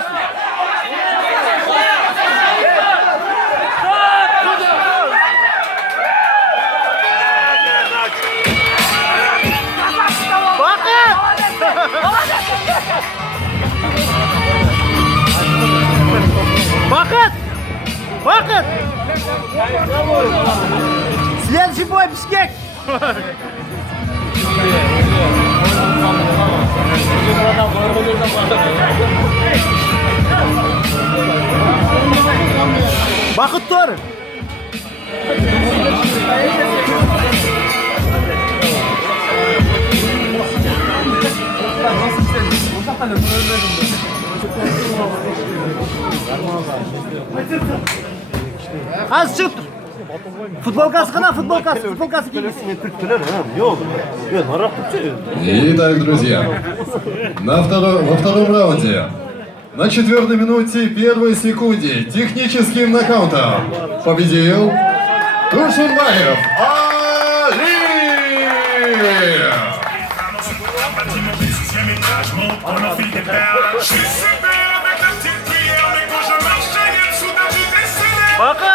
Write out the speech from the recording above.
Çıkarsın. Bakın. Bakın. Bakın. Следующий бой, Бишкек. Bakıt dur. Az çık. Футболкасы қана, футболкасы киіңіз. Итак, друзья, во втором раунде, на 4-й минуте 1 секунде, техническим нокаутом победил Турсунбаев Али! Bakın.